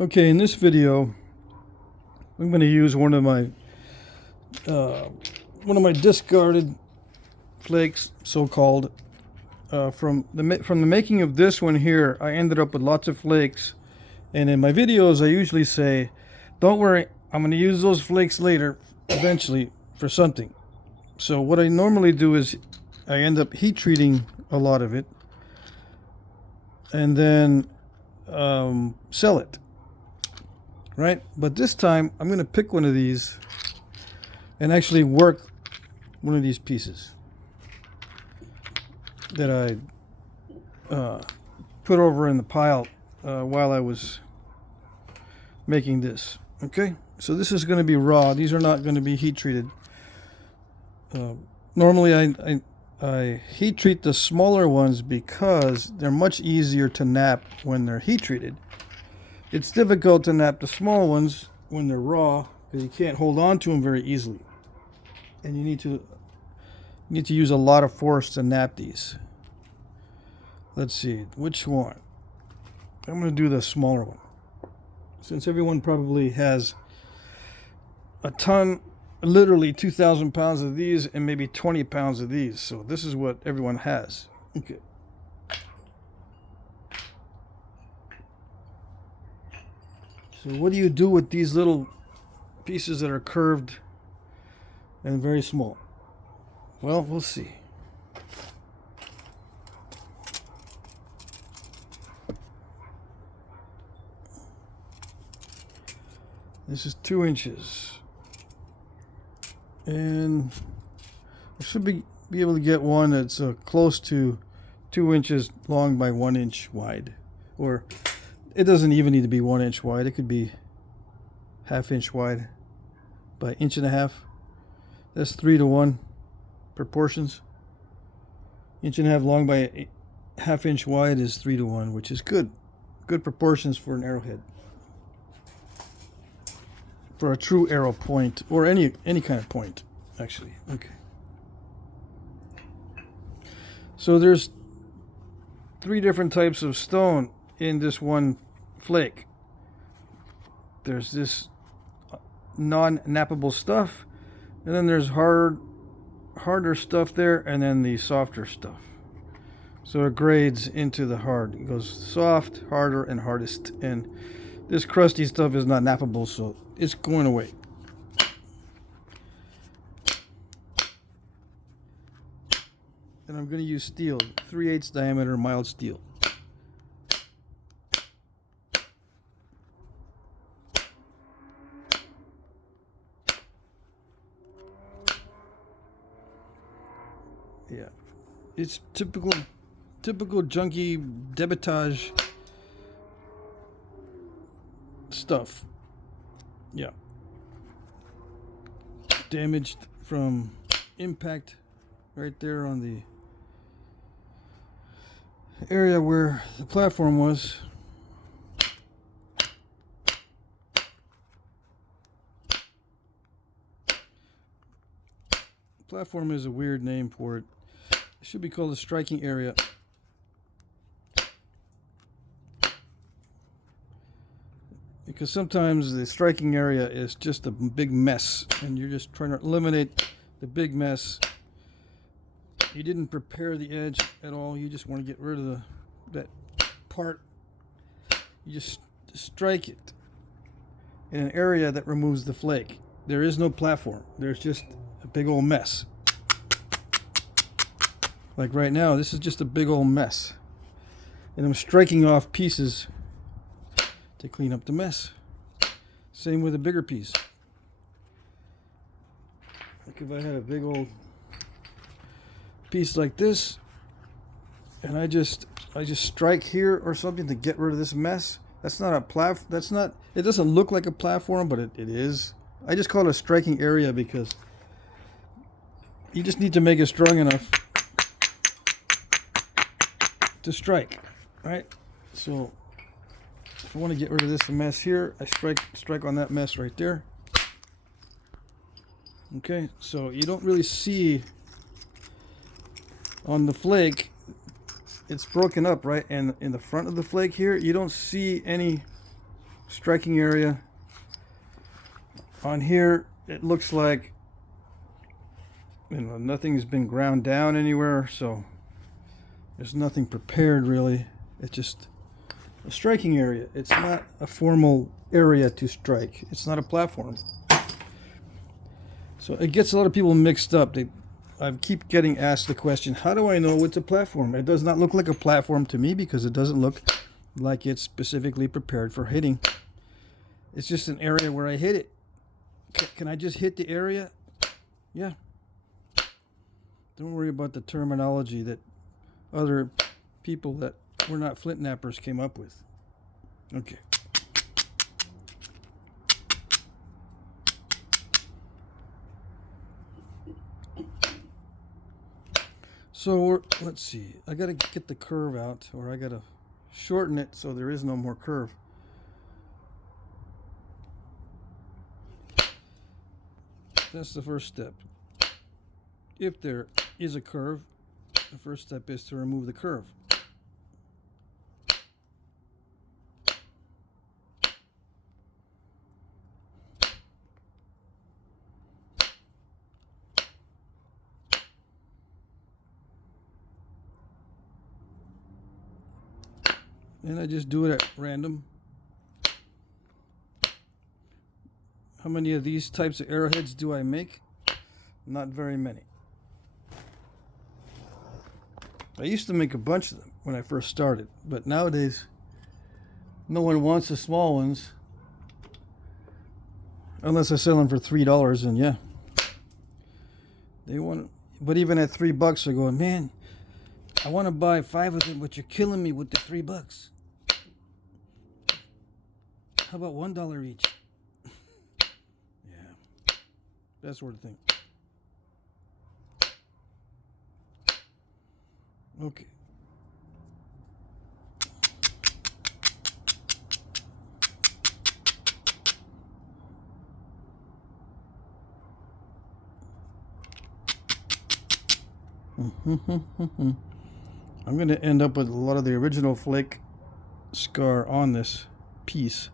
Okay, in this video, I'm going to use one of my discarded flakes, so-called. From the making of this one here, I ended up with lots of flakes, and in my videos, I usually say, "Don't worry, I'm going to use those flakes later, eventually, for something." So what I normally do is I end up heat treating a lot of it, and then sell it. Right? But this time I'm going to pick one of these and actually work one of these pieces that I put over in the pile while I was making this. Okay, so this is going to be raw. These are not going to be heat treated. Normally I heat treat the smaller ones because they're much easier to knap when they're heat treated. It's difficult to knap the small ones when they're raw because you can't hold on to them very easily, and you need to use a lot of force to knap these. Let's see which one. I'm going to do the smaller one, since everyone probably has a ton, literally 2,000 pounds of these and maybe 20 pounds of these. So this is what everyone has. Okay. So what do you do with these little pieces that are curved and very small? Well, we'll see. This is 2 inches. And I should be able to get one that's close to 2 inches long by 1 inch wide. Or it doesn't even need to be 1 inch wide. It could be 1/2 inch wide by 1.5 inches. That's 3-to-1 proportions. 1.5 inch long by 1/2 inch wide is 3-to-1, which is good. Good proportions for an arrowhead. For a true arrow point, or any kind of point, actually. Okay. So there's 3 different types of stone in this one flake. There's this non-nappable stuff, and then there's harder stuff there, and then the softer stuff. So it grades into the hard. It goes soft, harder, and hardest. And this crusty stuff is not nappable, so it's going away. And I'm going to use steel, 3/8 diameter mild steel. Yeah, it's typical junky Debitage stuff. Yeah, damaged from impact right there on the area where the platform was. Platform is a weird name for it. It should be called a striking area. Because sometimes the striking area is just a big mess, and you're just trying to eliminate the big mess. You didn't prepare the edge at all. You just want to get rid of that part. You just strike it in an area that removes the flake. There is no platform. There's just a big old mess. Like right now, this is just a big old mess. And I'm striking off pieces to clean up the mess. Same with a bigger piece. Like if I had a big old piece like this, and I just strike here or something to get rid of this mess. That's not a it doesn't look like a platform, but it is. I just call it a striking area because you just need to make it strong enough to strike, right? So if I want to get rid of this mess here, I strike on that mess right there. Okay, so you don't really see on the flake, it's broken up, right? And in the front of the flake here, you don't see any striking area. On here, it looks like, you know, nothing's been ground down anywhere, so there's nothing prepared really. It's just a striking area. It's not a formal area to strike. It's not a platform. So it gets a lot of people mixed up. I keep getting asked the question, how do I know it's a platform? It does not look like a platform to me because it doesn't look like it's specifically prepared for hitting. It's just an area where I hit it. Can I just hit the area? Yeah. Don't worry about the terminology that other people that were not flint nappers came up with. Okay. So let's see. I gotta get the curve out, or I gotta shorten it so there is no more curve. That's the first step. If there is a curve, the first step is to remove the curve. And I just do it at random. How many of these types of arrowheads do I make? Not very many. I used to make a bunch of them when I first started, but nowadays no one wants the small ones unless I sell them for $3, and yeah, they want. But even at $3, they're going, man, I want to buy 5 of them, but you're killing me with the $3. How about $1 each? Yeah, that sort of thing. Okay. I'm going to end up with a lot of the original flake scar on this piece,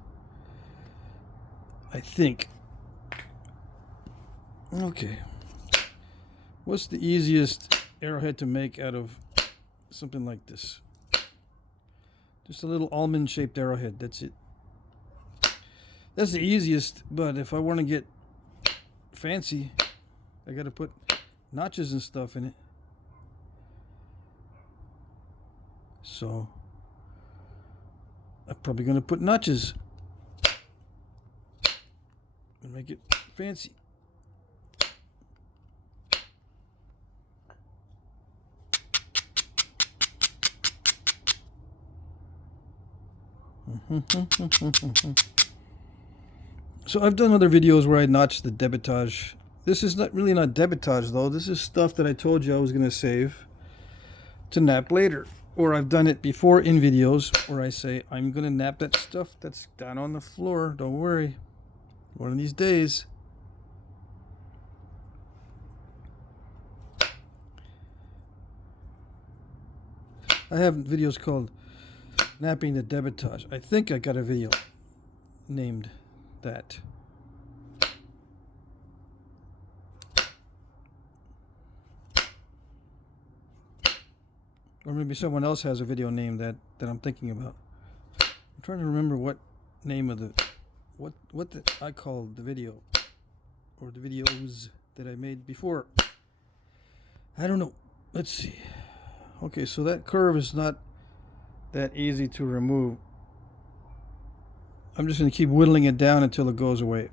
I think. Okay. What's the easiest arrowhead to make out of something like this? Just a little almond shaped arrowhead. That's it. That's the easiest, but if I want to get fancy, I got to put notches and stuff in it. So I'm probably going to put notches and make it fancy. So I've done other videos where I notch the debitage. This is not debitage though. This is stuff that I told you I was going to save to nap later. Or I've done it before in videos where I say I'm going to nap that stuff that's down on the floor. Don't worry. One of these days. I have videos called Napping the Debitage. I think I got a video named that. Or maybe someone else has a video named that I'm thinking about. I'm trying to remember what name of I called the video or the videos that I made before. I don't know. Let's see. Okay, so that curve is not that easy to remove. I'm just going to keep whittling it down until it goes away.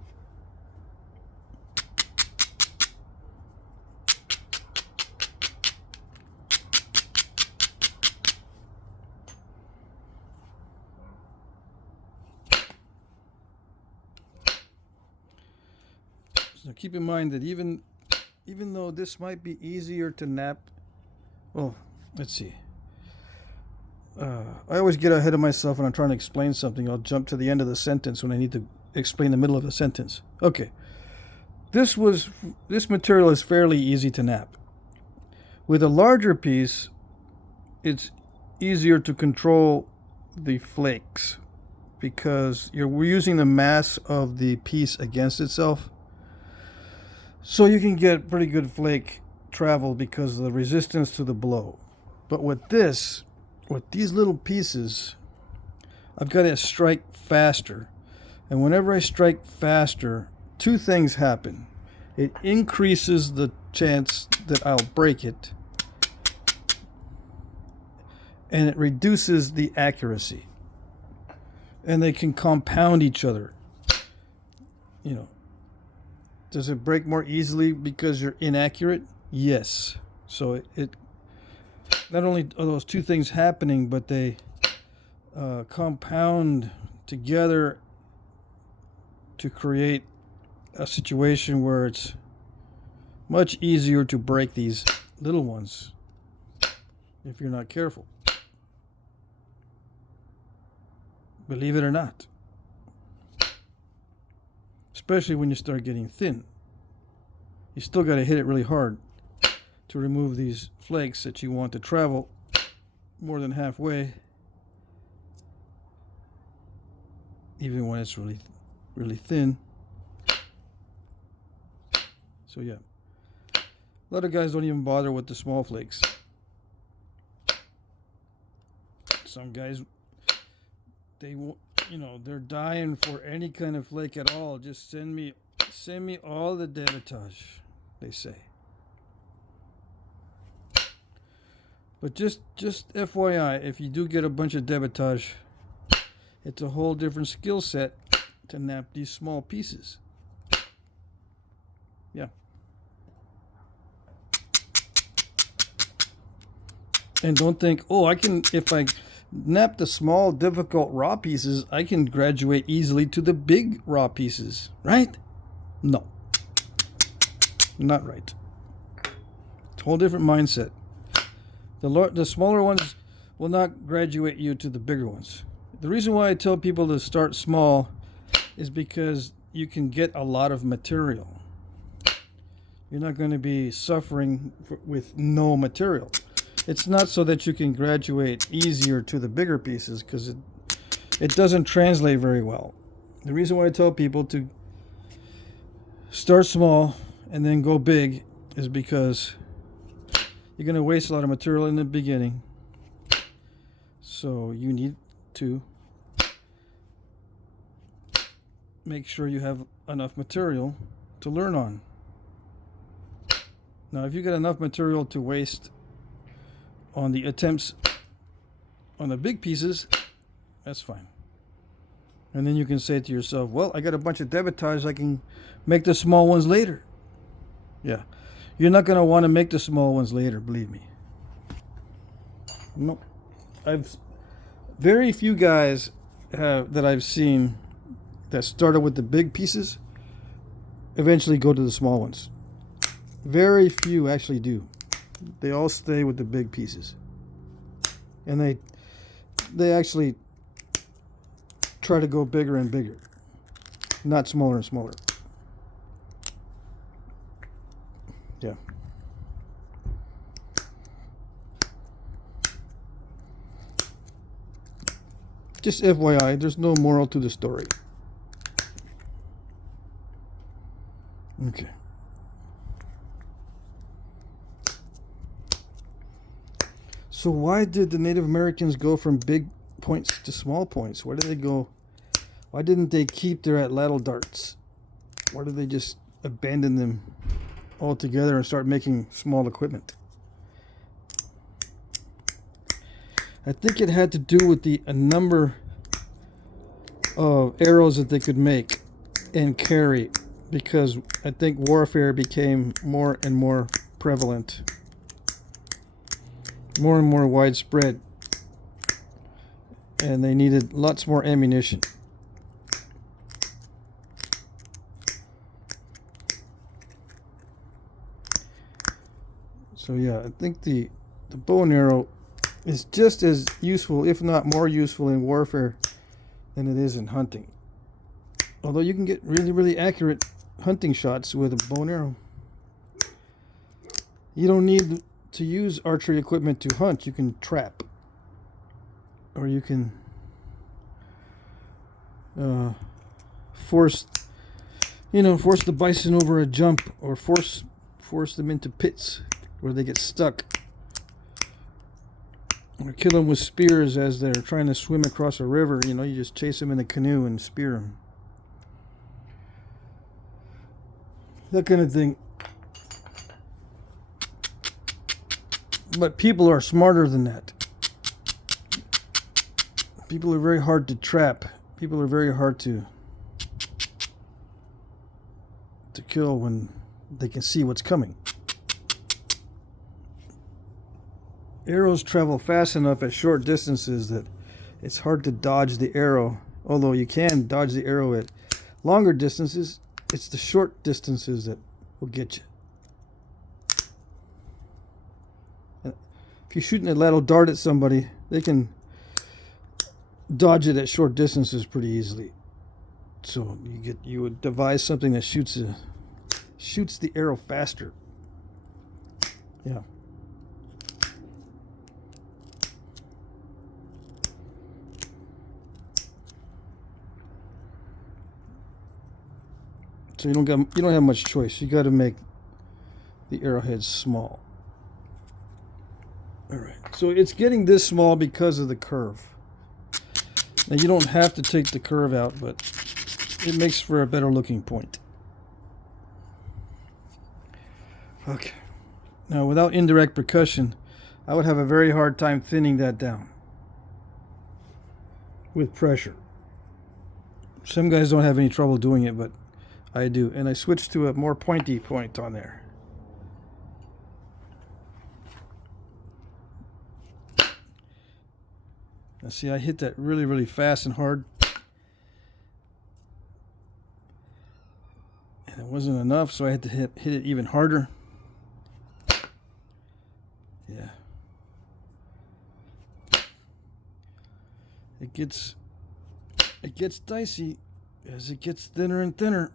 So keep in mind that even though this might be easier to nap, well, let's see. I always get ahead of myself when I'm trying to explain something. I'll jump to the end of the sentence when I need to explain the middle of the sentence. Okay. This material is fairly easy to nap. With a larger piece, it's easier to control the flakes because we're using the mass of the piece against itself. So you can get pretty good flake travel because of the resistance to the blow. But with these little pieces, I've got to strike faster. And whenever I strike faster, two things happen. It increases the chance that I'll break it, and it reduces the accuracy. And they can compound each other. You know, does it break more easily because you're inaccurate? Yes. So it not only are those two things happening, but they compound together to create a situation where it's much easier to break these little ones if you're not careful. Believe it or not. Especially when you start getting thin. You still got to hit it really hard to remove these flakes that you want to travel more than halfway, even when it's really, really thin. So yeah, a lot of guys don't even bother with the small flakes. Some guys, they're dying for any kind of flake at all. Just send me all the debitage, they say. But just FYI, if you do get a bunch of debitage, it's a whole different skill set to knap these small pieces. Yeah. And don't think, oh, if I knap the small, difficult raw pieces, I can graduate easily to the big raw pieces, right? No. Not right. It's a whole different mindset. The smaller ones will not graduate you to the bigger ones. The reason why I tell people to start small is because you can get a lot of material. You're not going to be suffering with no material. It's not so that you can graduate easier to the bigger pieces, because it doesn't translate very well. The reason why I tell people to start small and then go big is because you're going to waste a lot of material in the beginning. So you need to make sure you have enough material to learn on. Now, if you get enough material to waste on the attempts on the big pieces, that's fine. And then you can say to yourself, well, I got a bunch of debitage, I can make the small ones later. Yeah. You're not going to want to make the small ones later, believe me. No. Very few guys that I've seen that started with the big pieces eventually go to the small ones. Very few actually do. They all stay with the big pieces. And they actually try to go bigger and bigger, not smaller and smaller. Yeah. Just FYI, there's no moral to the story. Okay. So why did the Native Americans go from big points to small points? Why did they go? Why didn't they keep their atlatl darts? Why did they just abandon them altogether and start making small equipment? I think it had to do with the number of arrows that they could make and carry, because I think warfare became more and more prevalent, more and more widespread, and they needed lots more ammunition. So yeah, I think the bow and arrow is just as useful, if not more useful, in warfare than it is in hunting. Although you can get really, really accurate hunting shots with a bow and arrow. You don't need to use archery equipment to hunt. You can trap, or you can force force the bison over a jump, or force them into pits where they get stuck, or kill them with spears as they're trying to swim across a river. You just chase them in a canoe and spear them, that kind of thing. But people are smarter than that. People are very hard to trap. People are very hard to kill when they can see what's coming. Arrows travel fast enough at short distances that it's hard to dodge the arrow. Although you can dodge the arrow at longer distances, it's the short distances that will get you. If you're shooting a lateral dart at somebody, they can dodge it at short distances pretty easily. So you would devise something that shoots the arrow faster. Yeah. So you don't have much choice. You got to make the arrowheads small. All right. So it's getting this small because of the curve. Now you don't have to take the curve out, but it makes for a better looking point. Okay. Now without indirect percussion, I would have a very hard time thinning that down with pressure. Some guys don't have any trouble doing it, but I do. And I switched to a more pointy point on there. Now see, I hit that really, really fast and hard. And it wasn't enough, so I had to hit it even harder. Yeah. It gets dicey as it gets thinner and thinner.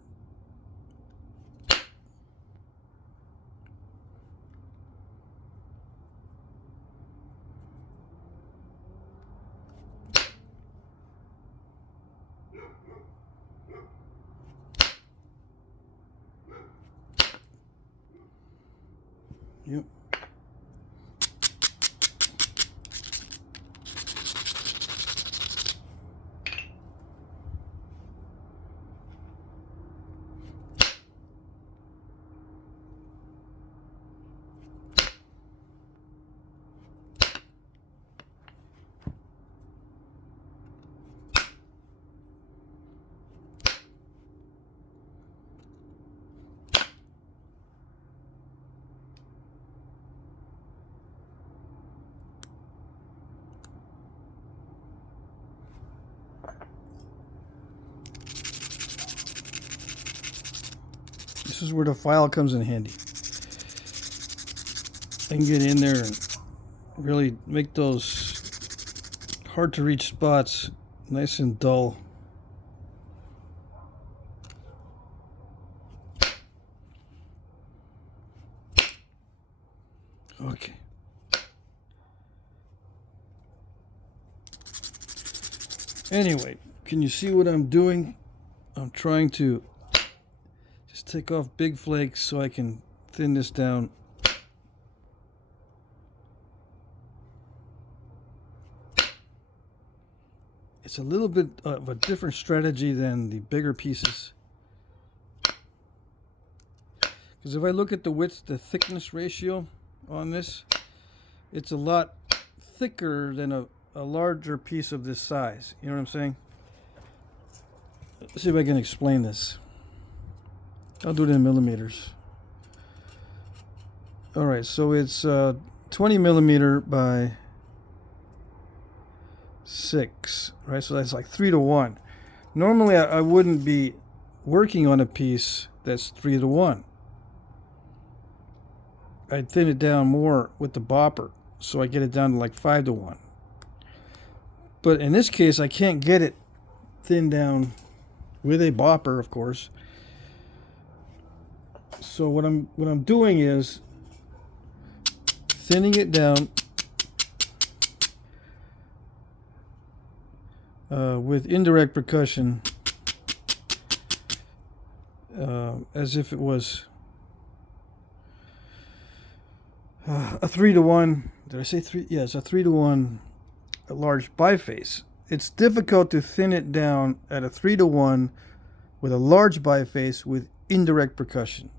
Yep. This is where the file comes in handy. I can get in there and really make those hard to reach spots nice and dull. Okay. Anyway, can you see what I'm doing? I'm trying to just take off big flakes so I can thin this down. It's a little bit of a different strategy than the bigger pieces. Because if I look at the width to thickness ratio on this, it's a lot thicker than a larger piece of this size. You know what I'm saying? Let's see if I can explain this. I'll do it in millimeters. Alright, so it's 20 millimeter by 6, right? So that's like 3 to 1. Normally I wouldn't be working on a piece that's 3 to 1. I'd thin it down more with the bopper, so I get it down to like 5 to 1. But in this case, I can't get it thinned down with a bopper, of course. So what I'm doing is thinning it down with indirect percussion as if it was a 3-to-1. Did I say 3? Yes, a 3-to-1 a large biface. It's difficult to thin it down at a 3-to-1 with a large biface with indirect percussion.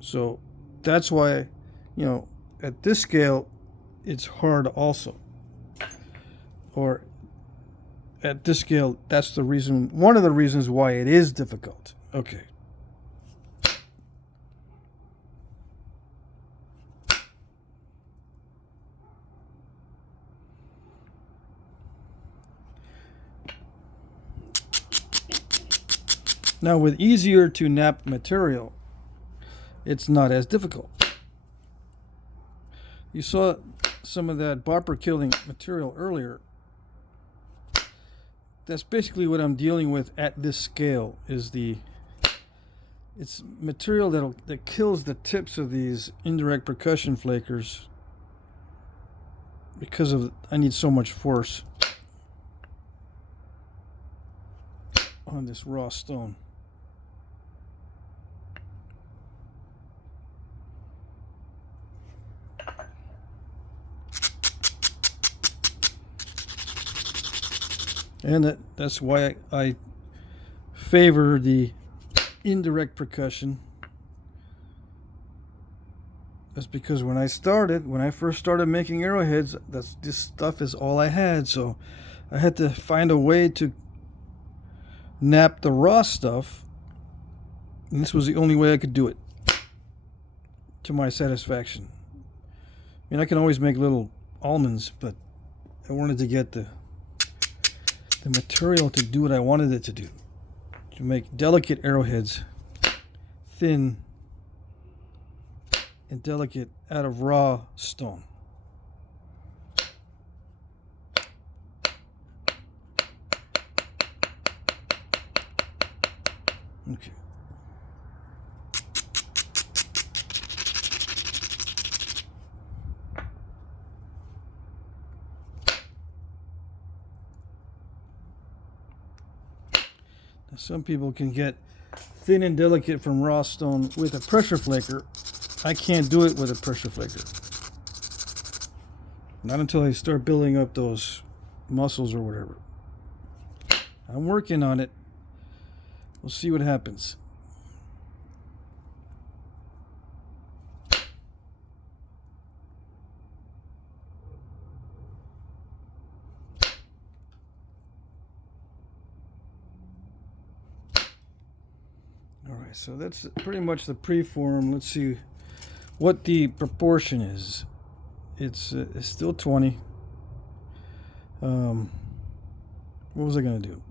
So that's why, you know, at this scale, it's hard also. Or at this scale, that's the reason, one of the reasons why it is difficult. Okay. Now with easier to knap material, it's not as difficult. You saw some of that bopper killing material earlier. That's basically what I'm dealing with at this scale. It's material that kills the tips of these indirect percussion flakers because of I need so much force on this raw stone. And that's why I favor the indirect percussion. That's because when I first started making arrowheads, this stuff is all I had. So I had to find a way to knap the raw stuff. And this was the only way I could do it to my satisfaction. I mean, I can always make little almonds, but I wanted to get the material to do what I wanted it to do, to make delicate arrowheads, thin and delicate out of raw stone. Okay. Some people can get thin and delicate from raw stone with a pressure flaker. I can't do it with a pressure flaker. Not until I start building up those muscles or whatever. I'm working on it. We'll see what happens. Alright, so that's pretty much the preform. Let's see what the proportion is. It's still 20. What was I going to do?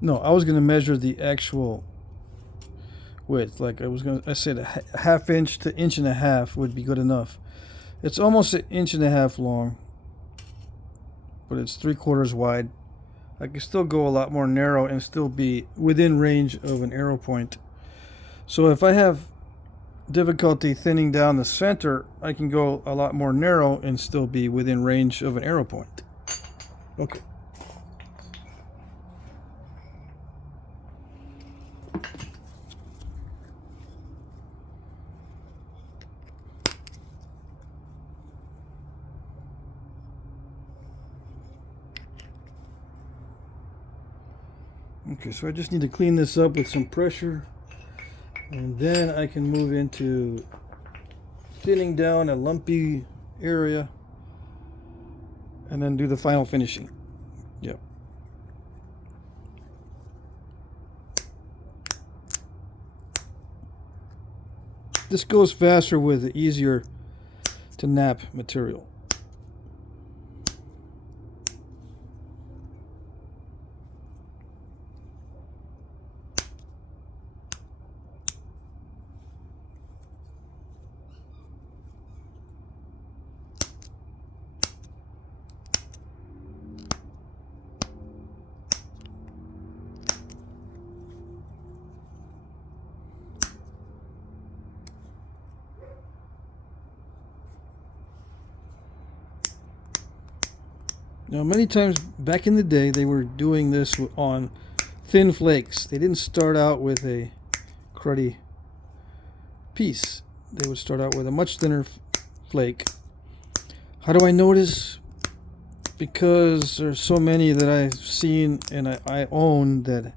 No, I was going to measure the actual width. Like I said a half inch to inch and a half would be good enough. It's almost an inch and a half long, but it's 3/4 wide. I can still go a lot more narrow and still be within range of an arrow point. So if I have difficulty thinning down the center, I can go a lot more narrow and still be within range of an arrow point. Okay. Okay, so I just need to clean this up with some pressure, and then I can move into thinning down a lumpy area and then do the final finishing. Yep. This goes faster with the easier to knap material. Now, many times back in the day, they were doing this on thin flakes. They didn't start out with a cruddy piece. They would start out with a much thinner flake. How do I notice? Because there's so many that I've seen and I own that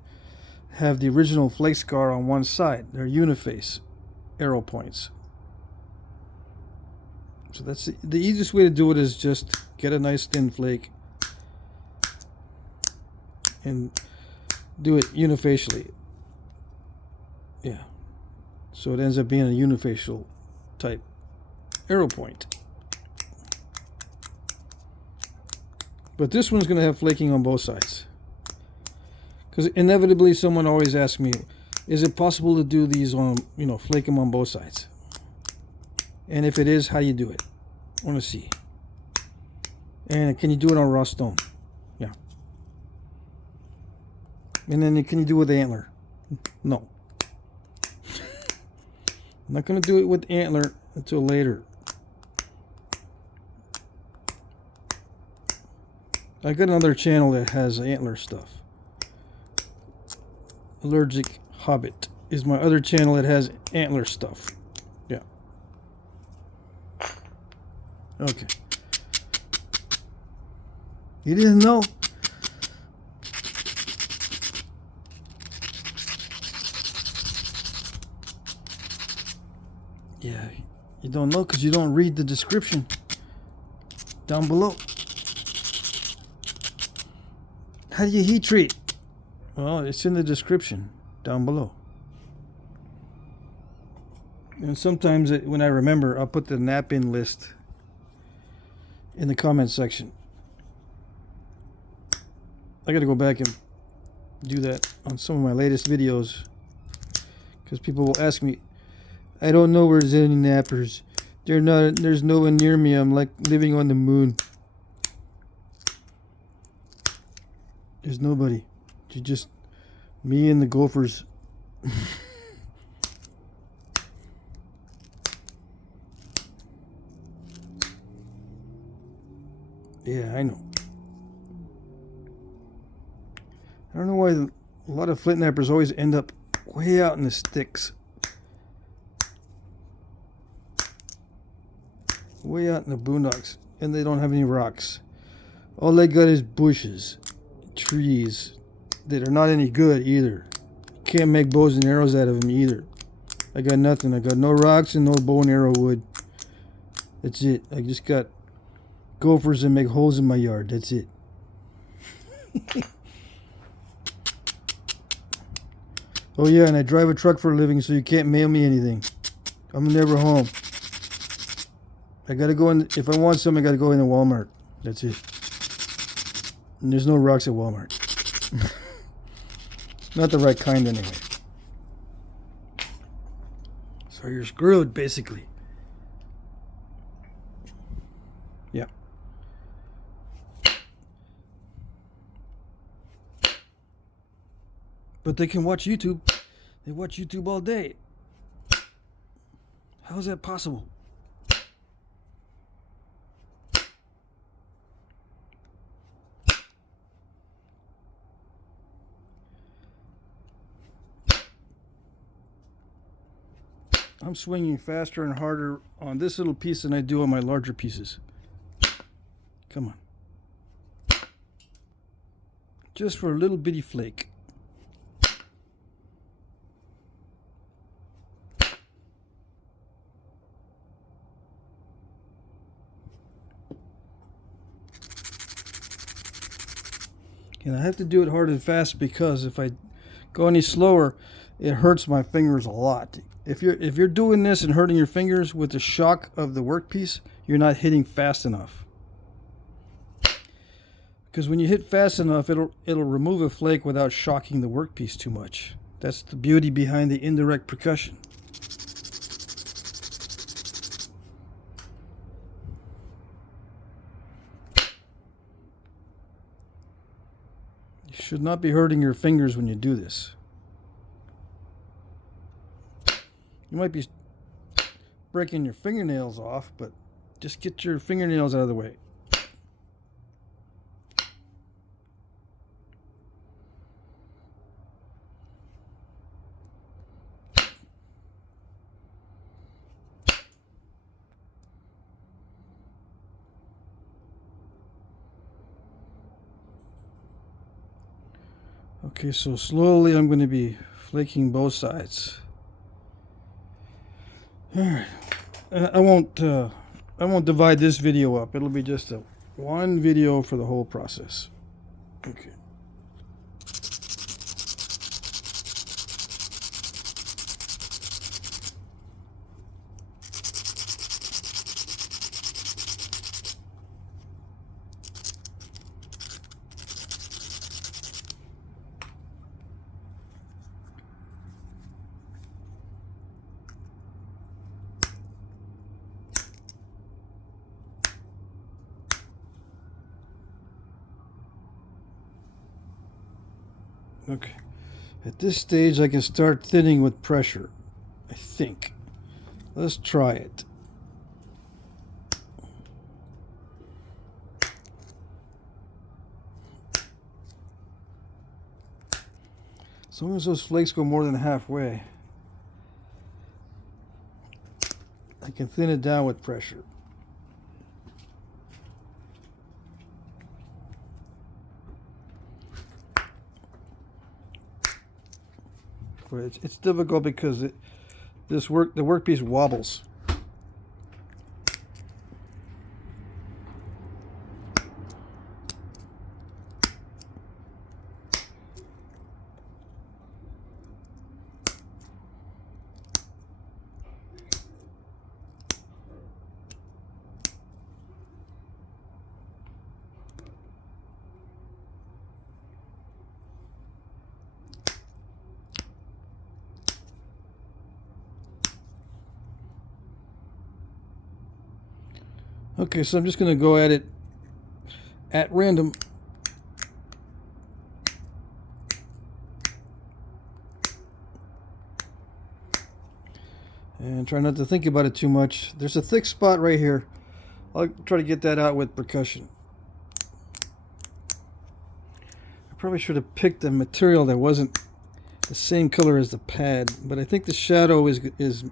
have the original flake scar on one side. They're uniface arrow points. So that's the easiest way to do it, is just get a nice thin flake and do it unifacially. Yeah. So it ends up being a unifacial type arrow point. But this one's going to have flaking on both sides. Because inevitably someone always asks me, is it possible to do these on, flake them on both sides? And if it is, how do you do it? I want to see. And can you do it on raw stone? Yeah. And then can you do it with antler? No. I'm not going to do it with antler until later. I got another channel that has antler stuff. Allergic Hobbit is my other channel that has antler stuff. Yeah. Okay. You didn't know? Yeah, you don't know because you don't read the description down below. How do you heat treat? Well, it's in the description down below. And sometimes when I remember, I'll put the nap-in list in the comment section. I got to go back and do that on some of my latest videos, because people will ask me, I don't know where there's any nappers. There's no one near me. I'm like living on the moon. There's nobody. You just me and the gophers. Yeah, I know. I don't know why a lot of flint knappers always end up way out in the sticks. Way out in the boondocks, and they don't have any rocks. All they got is bushes, trees that are not any good either. Can't make bows and arrows out of them either. I got nothing. I got no rocks and no bow and arrow wood. That's it. I just got gophers that make holes in my yard. That's it. Oh yeah, and I drive a truck for a living, so you can't mail me anything. I'm never home. I gotta go in. If I want some, I gotta go into Walmart. That's it. And there's no rocks at Walmart. Not the right kind, anyway. So you're screwed, basically. Yeah. But they can watch YouTube. They watch YouTube all day. How is that possible? I'm swinging faster and harder on this little piece than I do on my larger pieces. Come on. Just for a little bitty flake. And I have to do it hard and fast because if I go any slower, it hurts my fingers a lot. If you're doing this and hurting your fingers with the shock of the workpiece, you're not hitting fast enough. Because when you hit fast enough, it'll remove a flake without shocking the workpiece too much. That's the beauty behind the indirect percussion. You should not be hurting your fingers when you do this. You might be breaking your fingernails off, but just get your fingernails out of the way. Okay, so slowly I'm going to be flaking both sides. All right, I won't divide this video up. It'll be just one video for the whole process. Okay. Okay, at this stage I can start thinning with pressure, I think. Let's try it. As long as those flakes go more than halfway, I can thin it down with pressure. It's difficult because the workpiece wobbles. Okay, so I'm just going to go at it at random. And try not to think about it too much. There's a thick spot right here. I'll try to get that out with percussion. I probably should have picked a material that wasn't the same color as the pad, but I think the shadow is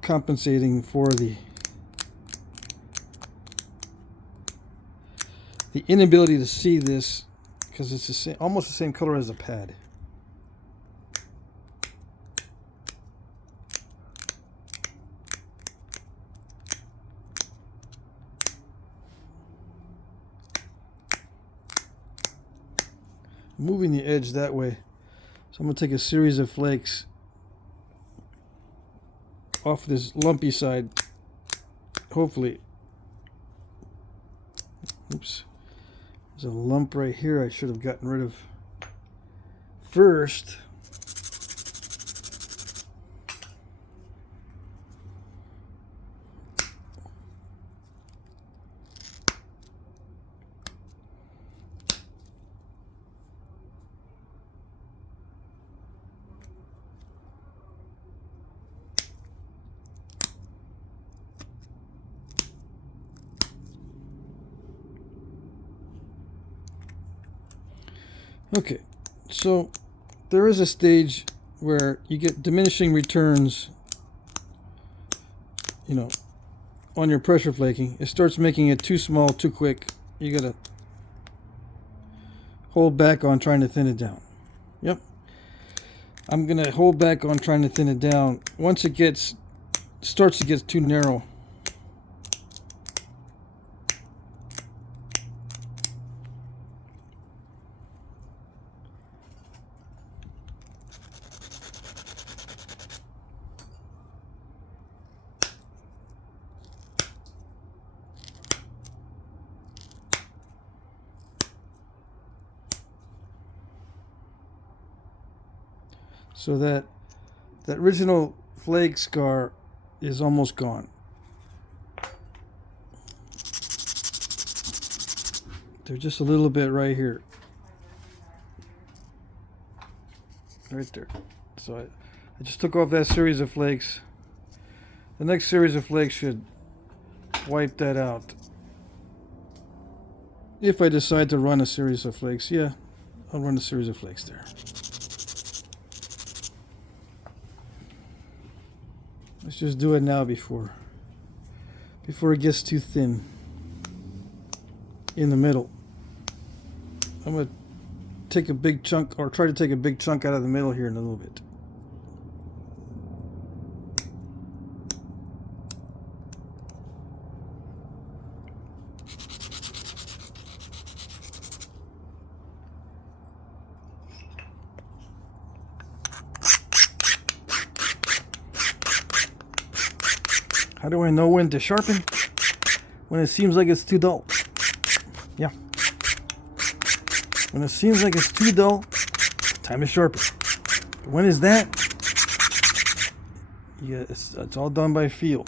compensating for the inability to see this, because it's almost the same color as the pad. Moving the edge that way. So I'm going to take a series of flakes off this lumpy side. Hopefully. Oops. There's a lump right here I should have gotten rid of first. Okay, so there is a stage where you get diminishing returns, you know, on your pressure flaking. It starts making it too small, too quick. You gotta hold back on trying to thin it down. Yep. I'm gonna hold back on trying to thin it down. Once it starts to get too narrow, so that original flake scar is almost gone. There's just a little bit right here. Right there. So I just took off that series of flakes. The next series of flakes should wipe that out. If I decide to run a series of flakes, yeah, I'll run a series of flakes there. Let's just do it now before it gets too thin in the middle. I'm gonna take a big chunk, or try to take a big chunk out of the middle here in a little bit. How do I know when to sharpen? When it seems like it's too dull. Yeah. When it seems like it's too dull, time to sharpen. When is that? Yeah, it's all done by feel.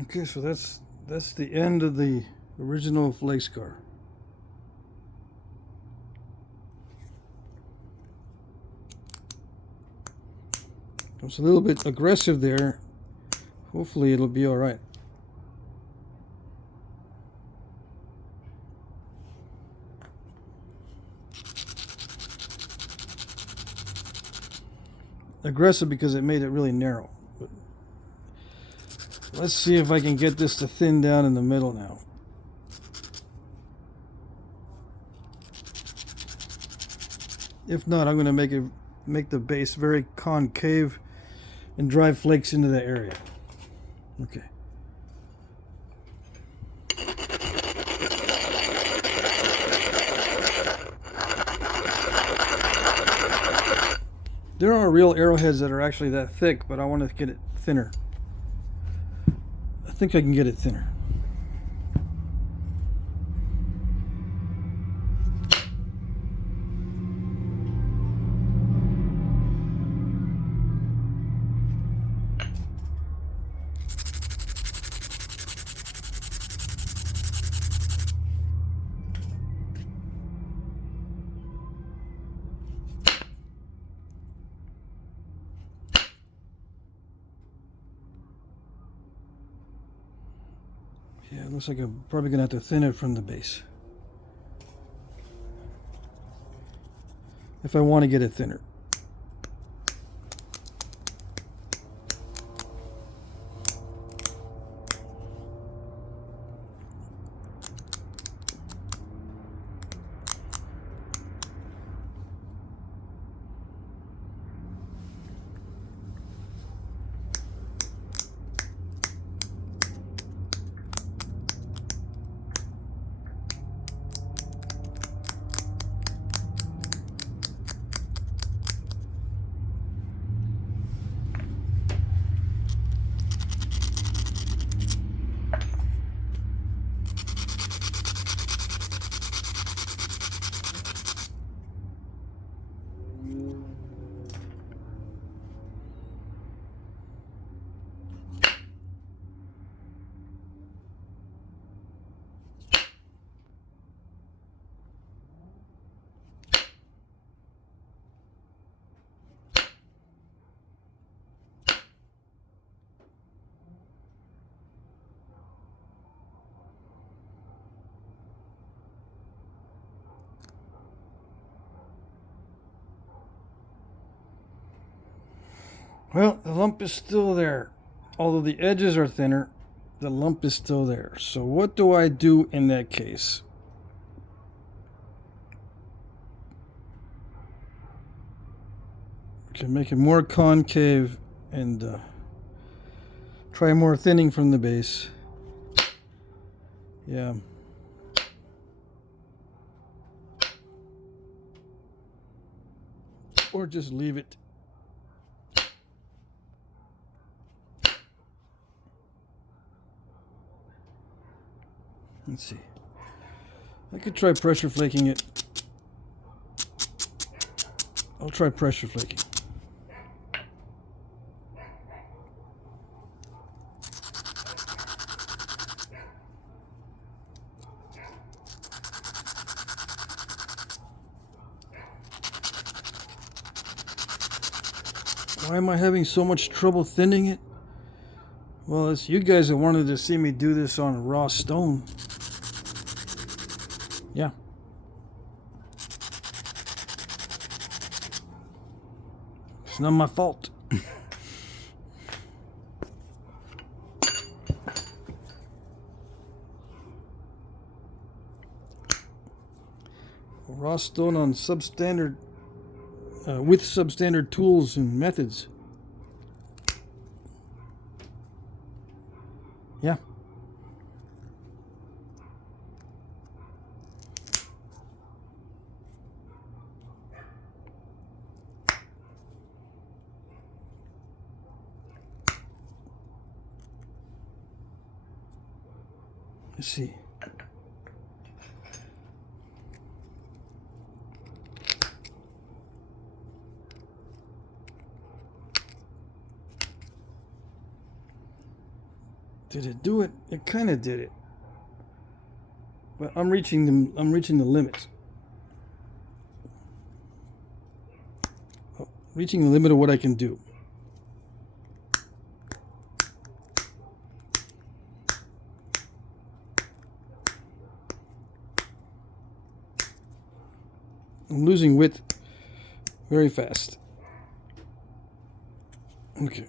Okay, so that's the end of the original FLAKES car. I was a little bit aggressive there. Hopefully it'll be all right. Aggressive because it made it really narrow. But let's see if I can get this to thin down in the middle now. If not, I'm going to make the base very concave and drive flakes into that area. Okay. There are real arrowheads that are actually that thick, but I want to get it thinner. I think I can get it thinner. Yeah, it looks like I'm probably going to have to thin it from the base if I want to get it thinner. Well, the lump is still there. Although the edges are thinner, the lump is still there. So what do I do in that case? I can make it more concave and try more thinning from the base. Yeah. Or just leave it. Let's see. I could try pressure flaking it. I'll try pressure flaking. Why am I having so much trouble thinning it? Well, it's you guys that wanted to see me do this on raw stone. Yeah. It's not my fault. Raw stone on substandard, with substandard tools and methods. Yeah. Let's see. Did it do it? It kind of did it. But I'm reaching the limits. Reaching the limit of what I can do. I'm losing width very fast. Okay.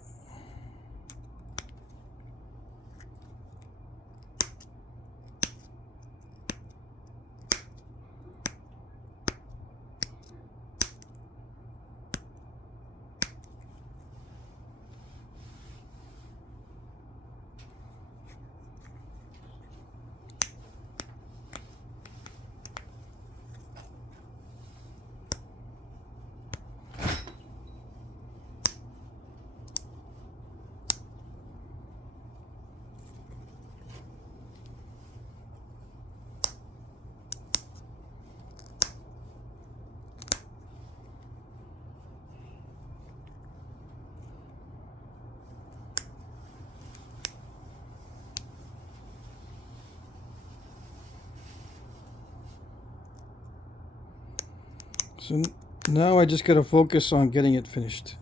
So now I just got to focus on getting it finished.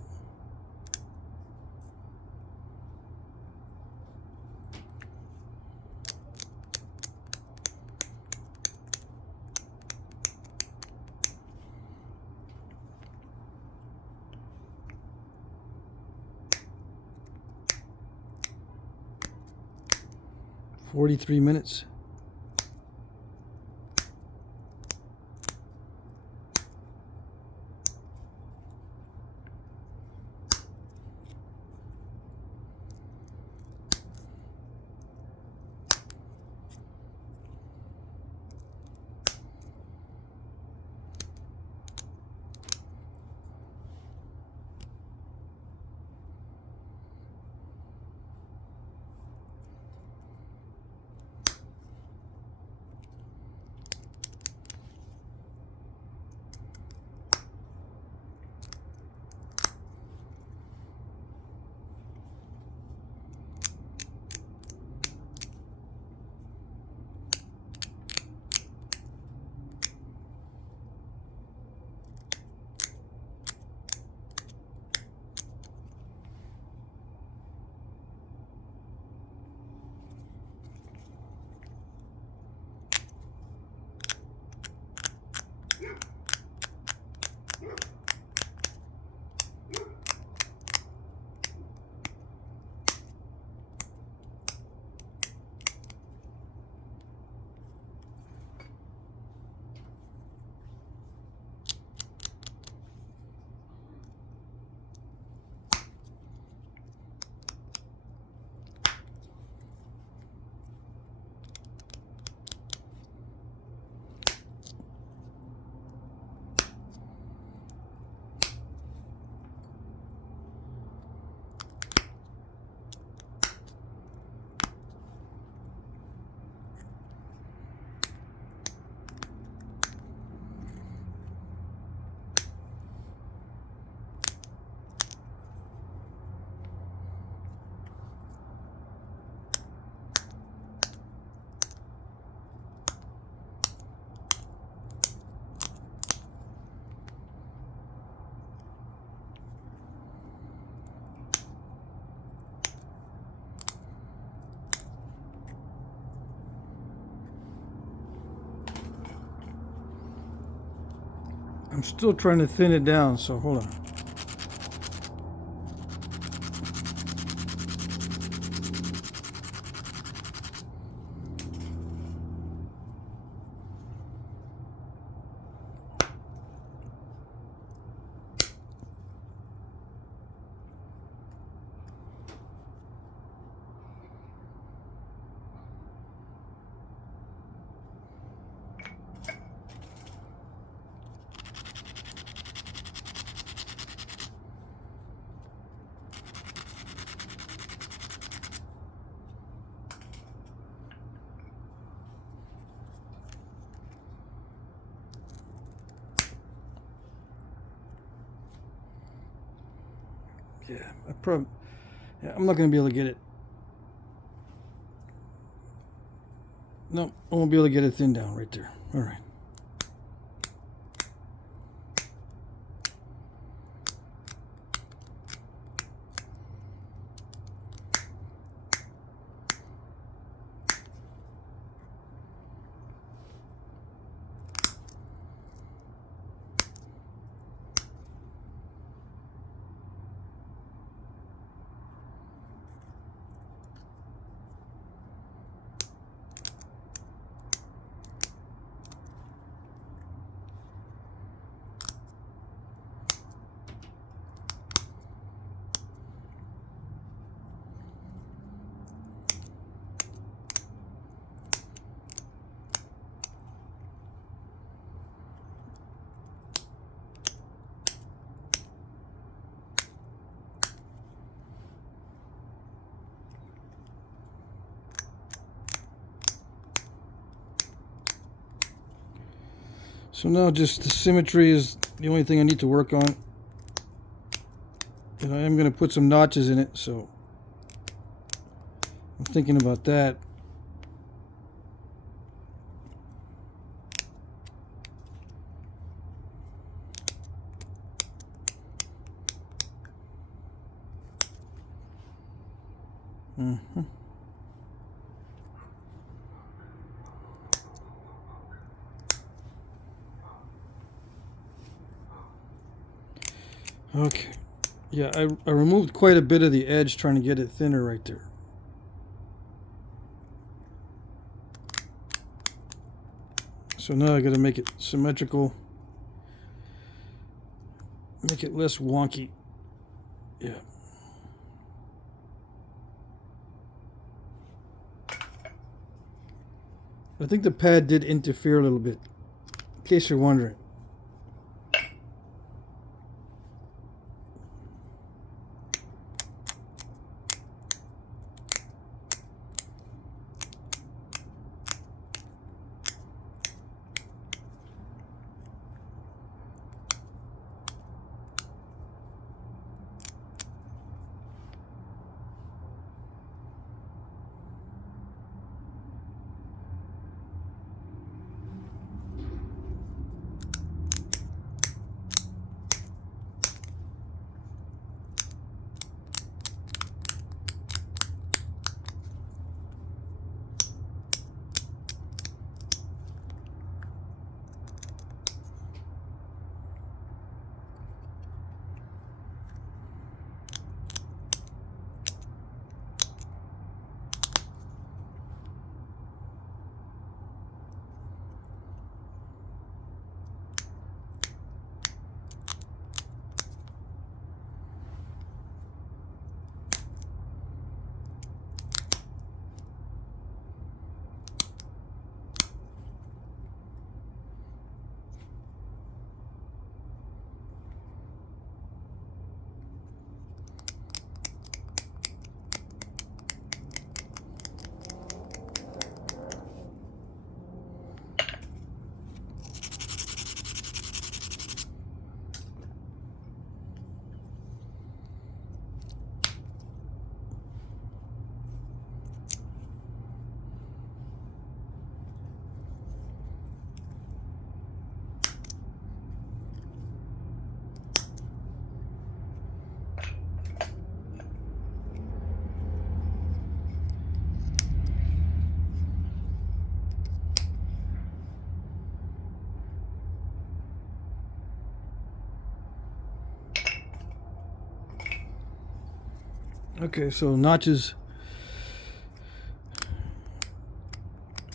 "43 minutes. I'm still trying to thin it down, so hold on. Yeah, I'm not going to be able to get it. No, I won't be able to get it thin down right there. All right. So now just the symmetry is the only thing I need to work on. And I am going to put some notches in it, so I'm thinking about that. Mm-hmm. Okay. Yeah, I removed quite a bit of the edge trying to get it thinner right there. So now I got to make it symmetrical. Make it less wonky. Yeah. I think the pad did interfere a little bit, in case you're wondering. Okay, so notches.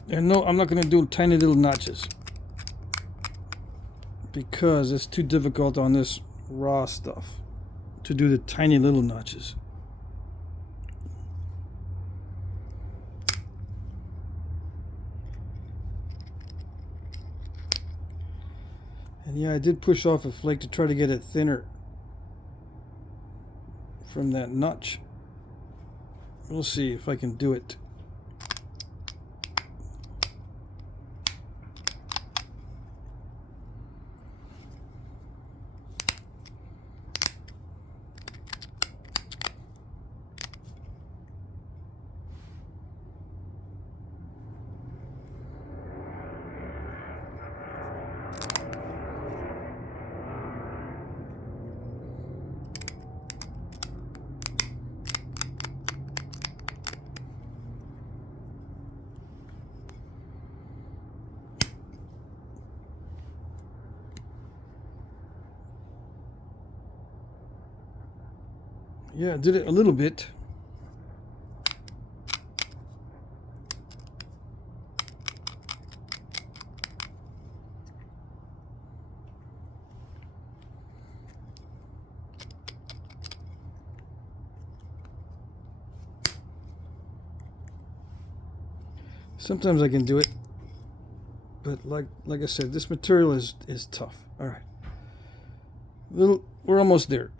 And no, I'm not going to do tiny little notches because it's too difficult on this raw stuff to do the tiny little notches. And yeah, I did push off a flake to try to get it thinner from that notch. We'll see if I can do it. Yeah, I did it a little bit. Sometimes I can do it, but like I said, this material is tough. All right, we're almost there.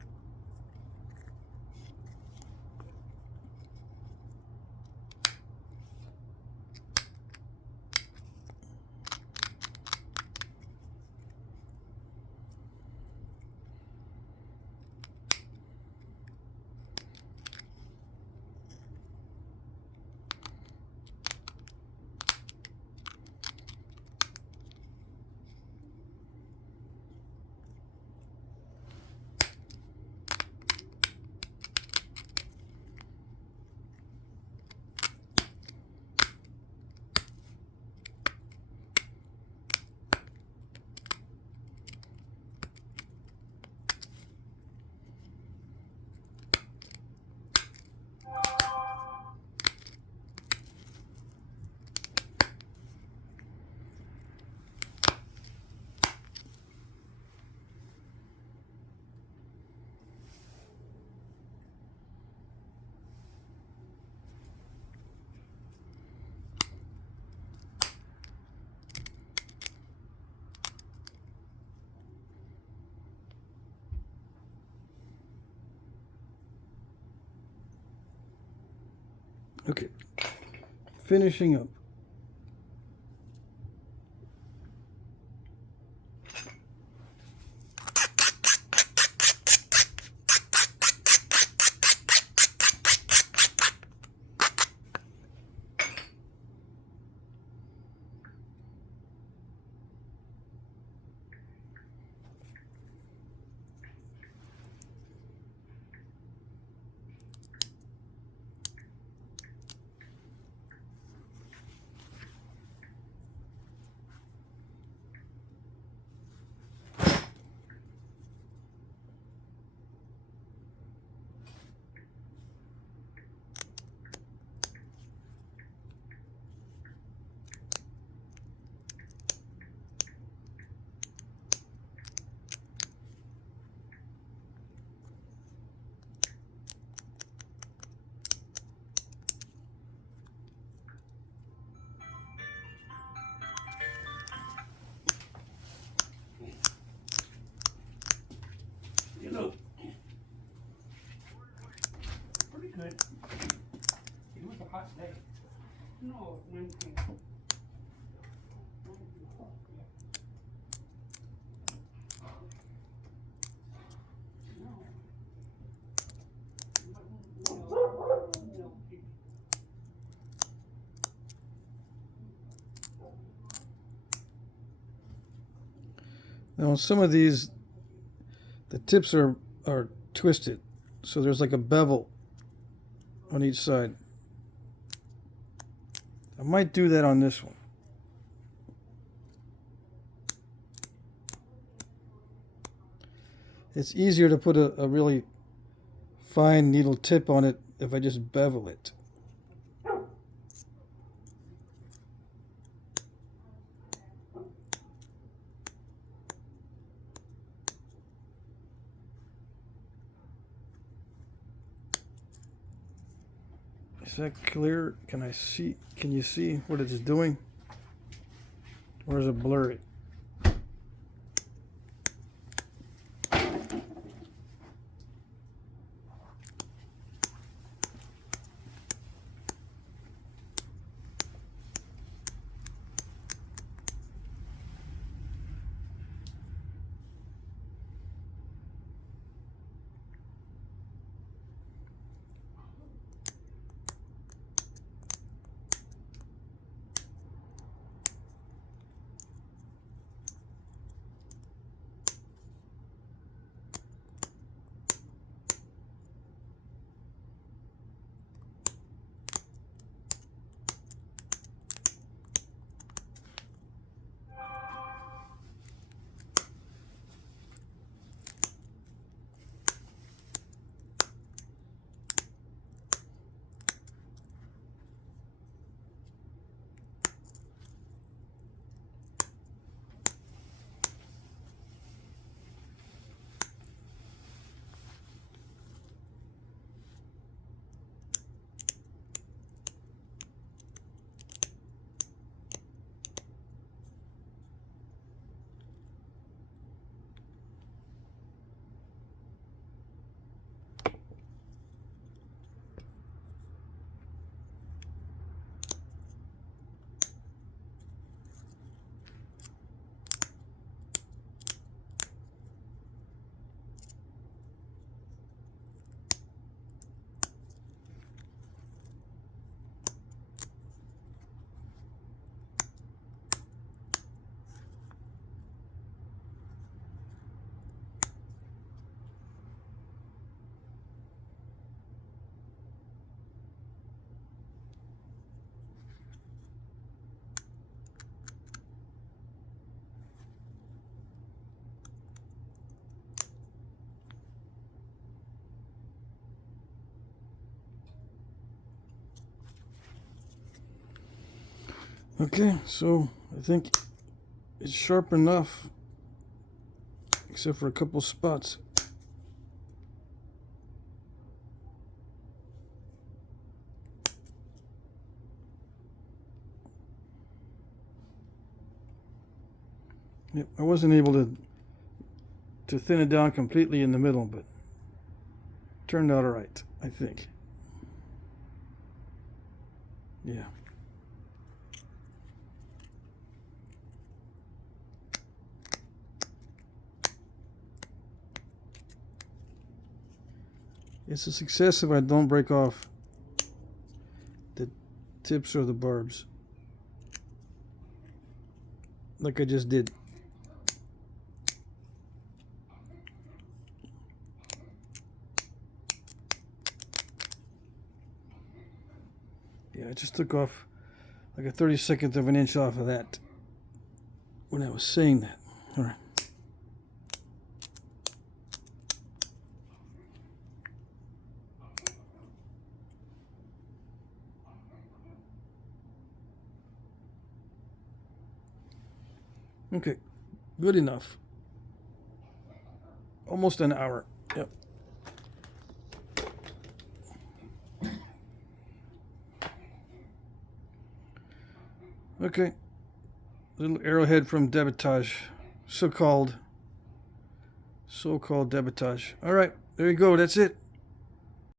Okay, finishing up. You know, pretty good. It was a hot day. No, Wednesday. Now on some of these, the tips are twisted, so there's like a bevel on each side. I might do that on this one. It's easier to put a really fine needle tip on it if I just bevel it. Is that clear? Can I see? Can you see what it's doing? Or is it blurry? Okay, so I think it's sharp enough, except for a couple spots. Yep, I wasn't able to thin it down completely in the middle, but turned out all right, I think. Yeah. It's a success if I don't break off the tips or the barbs, like I just did. Yeah, I just took off like a 32nd of an inch off of that when I was saying that. All right. Okay, good enough. Almost an hour. Yep. Okay. Little arrowhead from Debitage. So-called Debitage. All right, there you go. That's it.